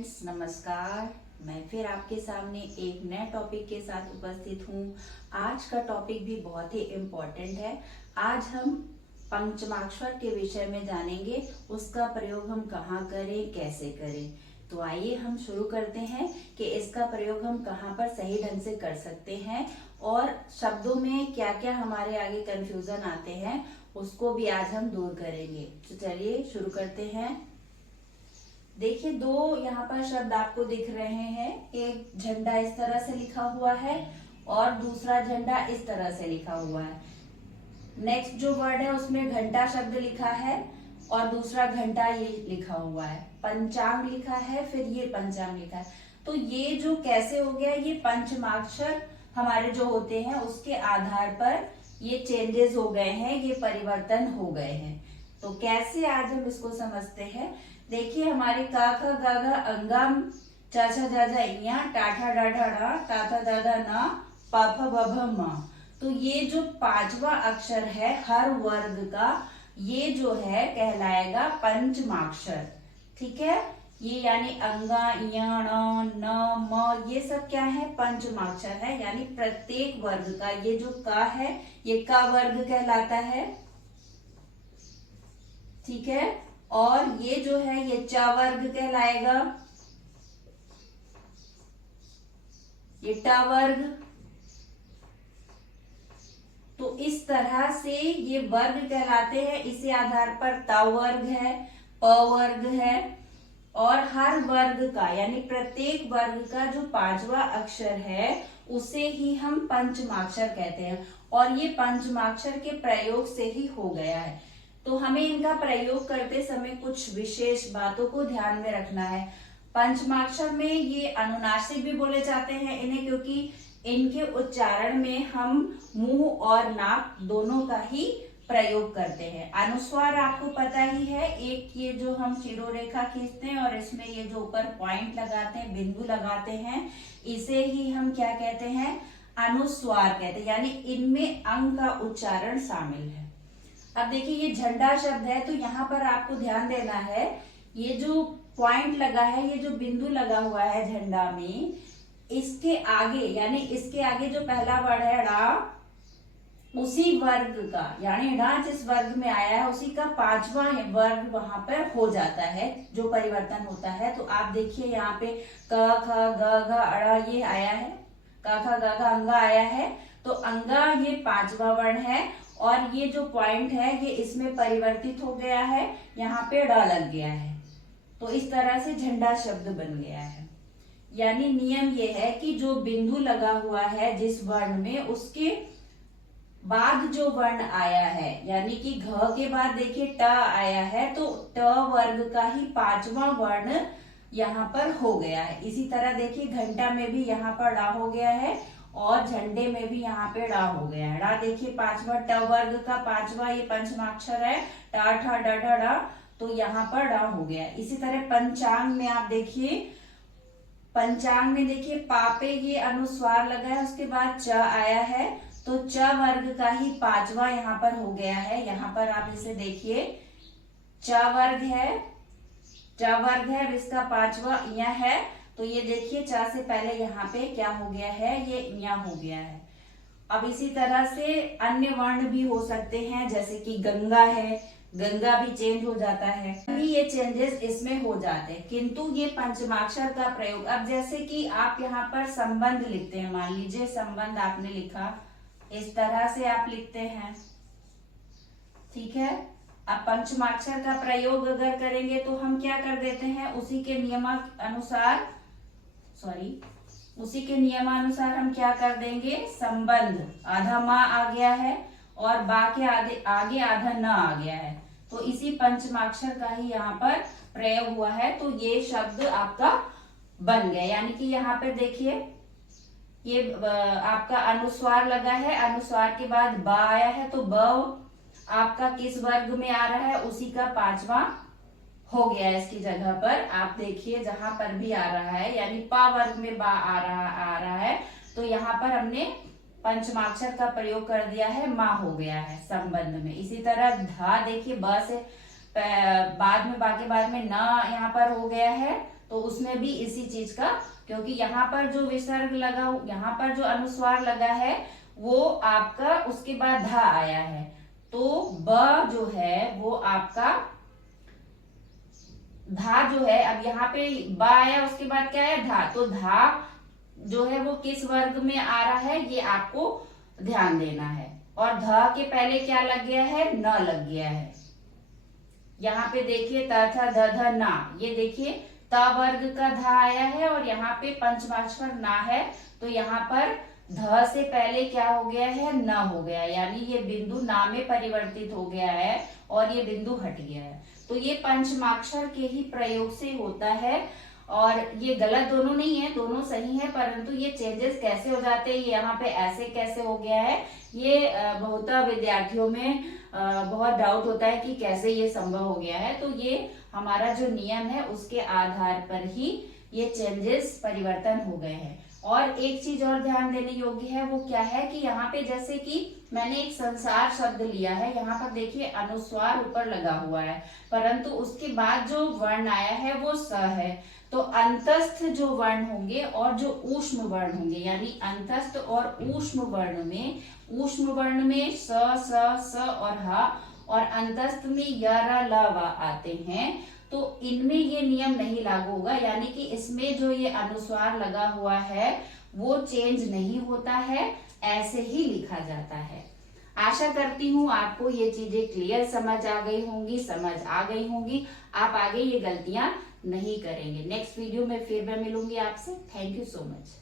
Friends, नमस्कार। मैं फिर आपके सामने एक नए टॉपिक के साथ उपस्थित हूँ। आज का टॉपिक भी बहुत ही इम्पोर्टेंट है। आज हम पंचमाक्षर के विषय में जानेंगे, उसका प्रयोग हम कहाँ करें, कैसे करें। तो आइए हम शुरू करते हैं कि इसका प्रयोग हम कहाँ पर सही ढंग से कर सकते हैं और शब्दों में क्या क्या हमारे आगे कंफ्यूजन आते हैं उसको भी आज हम दूर करेंगे। तो चलिए शुरू करते हैं। देखिए, दो यहाँ पर शब्द आपको दिख रहे हैं। एक झंडा इस तरह से लिखा हुआ है और दूसरा झंडा इस तरह से लिखा हुआ है। नेक्स्ट जो वर्ड है उसमें घंटा शब्द लिखा है और दूसरा घंटा ये लिखा हुआ है। पंचांग लिखा है, फिर ये पंचांग लिखा है। तो ये जो कैसे हो गया, ये पंचमाक्षर हमारे जो होते हैं उसके आधार पर ये चेंजेस हो गए हैं, ये परिवर्तन हो गए हैं। तो कैसे आज हम इसको समझते हैं। देखिए, हमारे का ख गा घ अंगम चा छा जा जा इया टा ठा डा ढा डा ता था दा दा ना पा फ ब भ म। तो ये जो पांचवा अक्षर है हर वर्ग का, ये जो है कहलाएगा पंचमाक्षर। ठीक है, ये यानी अंगा य न म ये सब क्या है, पंचमाक्षर है। यानी प्रत्येक वर्ग का ये जो का है ये का वर्ग कहलाता है। ठीक है, और ये जो है ये च वर्ग कहलाएगा, ये ट वर्ग। तो इस तरह से ये वर्ग कहलाते हैं। इसी आधार पर त वर्ग है, प वर्ग है, और हर वर्ग का यानी प्रत्येक वर्ग का जो पांचवा अक्षर है उसे ही हम पंचमाक्षर कहते हैं। और ये पंचमाक्षर के प्रयोग से ही हो गया है। तो हमें इनका प्रयोग करते समय कुछ विशेष बातों को ध्यान में रखना है। पंचमाक्षर में ये अनुनासिक भी बोले जाते हैं इन्हें, क्योंकि इनके उच्चारण में हम मुंह और नाक दोनों का ही प्रयोग करते हैं। अनुस्वार आपको पता ही है, एक ये जो हम शिरोरेखा खींचते हैं और इसमें ये जो ऊपर पॉइंट लगाते हैं, बिंदु लगाते हैं, इसे ही हम क्या कहते हैं, अनुस्वार कहते हैं। यानी इनमें अंग का उच्चारण शामिल है। अब देखिए, ये झंडा शब्द है तो यहाँ पर आपको ध्यान देना है, ये जो पॉइंट लगा है, ये जो बिंदु लगा हुआ है झंडा में, इसके आगे यानी इसके आगे जो पहला वर्ड है ड़ा, उसी वर्ग का यानी ड़ा जिस वर्ग में आया है उसी का पांचवा वर्ग वहां पर हो जाता है, जो परिवर्तन होता है। तो आप देखिए यहाँ पे क ख ग घ अड़ा ये आया है, क ख ग घ अंगा आया है, तो अंगा ये पांचवा वर्ण है और ये जो पॉइंट है ये इसमें परिवर्तित हो गया है, यहाँ पे ड़ लग गया है। तो इस तरह से झंडा शब्द बन गया है। यानी नियम ये है कि जो बिंदु लगा हुआ है जिस वर्ण में, उसके बाद जो वर्ण आया है, यानी कि घ के बाद देखिए ट आया है, तो ट वर्ग का ही पांचवा वर्ण यहाँ पर हो गया है। इसी तरह देखिए घंटा में भी यहाँ पर ड़ा हो गया है और झंडे में भी यहाँ पे ड़ा हो गया है। ड़ा देखिए पांचवा, ट वर्ग का पांचवा ये पंचमाक्षर है, टा ठा डा ढा डा, तो यहाँ पर ड़ा हो गया है। इसी तरह पंचांग में आप देखिए, पंचांग में देखिए पापे ये अनुस्वार लगा है, उसके बाद च आया है, तो च वर्ग का ही पांचवा यहाँ पर हो गया है। यहाँ पर आप इसे देखिए, च वर्ग है, च वर्ग है, इसका पांचवा इया है, तो ये देखिए चा से पहले यहाँ पे क्या हो गया है, ये इया हो गया है। अब इसी तरह से अन्य वर्ण भी हो सकते हैं, जैसे कि गंगा है, गंगा भी चेंज हो जाता है, ये चेंजेस इसमें हो जाते हैं। किंतु ये पंचमाक्षर का प्रयोग, अब जैसे कि आप यहाँ पर संबंध लिखते हैं, मान लीजिए संबंध आपने लिखा, इस तरह से आप लिखते हैं। ठीक है, अब पंचमाक्षर का प्रयोग अगर करेंगे तो हम क्या कर देते हैं, उसी के नियमानुसार हम क्या कर देंगे, संबंध आधा माँ आ गया है और बा के आगे आधा न आ गया है, तो इसी पंचमाक्षर का ही यहाँ पर प्रयोग हुआ है। तो ये शब्द आपका बन गया। यानी कि यहाँ पे देखिए ये आपका अनुस्वार लगा है, अनुस्वार के बाद ब आया है, तो ब आपका किस वर्ग में आ रहा है, उसी का पांचवा हो गया है। इसकी जगह पर आप देखिए जहां पर भी आ रहा है, यानी पा वर्ग में बा आ रहा है, तो यहाँ पर हमने पंचमाक्षर का प्रयोग कर दिया है, माँ हो गया है संबंध में। इसी तरह धा देखिए ब से बाद में, बा के बाद में न यहाँ पर हो गया है, तो उसमें भी इसी चीज का, क्योंकि यहाँ पर जो विसर्ग लगा, यहाँ पर जो अनुस्वार लगा है वो आपका उसके बाद धा आया है, तो ब जो है वो आपका धा जो है, अब यहाँ पे ब आया उसके बाद क्या है धा, तो धा जो है वो किस वर्ग में आ रहा है ये आपको ध्यान देना है। और ध के पहले क्या लग गया है, न लग गया है। यहाँ पे देखिए त थ ध ध ना, ये देखिए त वर्ग का धा आया है और यहाँ पे पंचमाक्षर ना है, तो यहाँ पर ध से पहले क्या हो गया है, न हो गया, यानी ये बिंदु ना में परिवर्तित हो गया है और ये बिंदु हट गया है। तो ये पंचमाक्षर के ही प्रयोग से होता है, और ये गलत दोनों नहीं है, दोनों सही है, परंतु ये चेंजेस कैसे हो जाते हैं, ये यहाँ पे ऐसे कैसे हो गया है, ये बहुत विद्यार्थियों में बहुत डाउट होता है कि कैसे ये संभव हो गया है। तो ये हमारा जो नियम है उसके आधार पर ही ये चेंजेस परिवर्तन हो गए हैं। और एक चीज और ध्यान देने योग्य है, वो क्या है कि यहाँ पे जैसे कि मैंने एक संसार शब्द लिया है, यहाँ पर देखिए अनुस्वार ऊपर लगा हुआ है, परंतु उसके बाद जो वर्ण आया है वो स है, तो अंतस्थ जो वर्ण होंगे और जो ऊष्म वर्ण होंगे, यानी अंतस्थ और ऊष्म वर्ण में, ऊष्म वर्ण में स स और ह, और अंतस्थ में य र ल व आते हैं, तो इनमें ये नियम नहीं लागू होगा, यानी कि इसमें जो ये अनुस्वार लगा हुआ है वो चेंज नहीं होता है, ऐसे ही लिखा जाता है। आशा करती हूँ आपको ये चीजें क्लियर समझ आ गई होंगी, समझ आ गई होंगी, आप आगे ये गलतियां नहीं करेंगे। नेक्स्ट वीडियो में फिर मैं मिलूंगी आपसे। Thank you so much.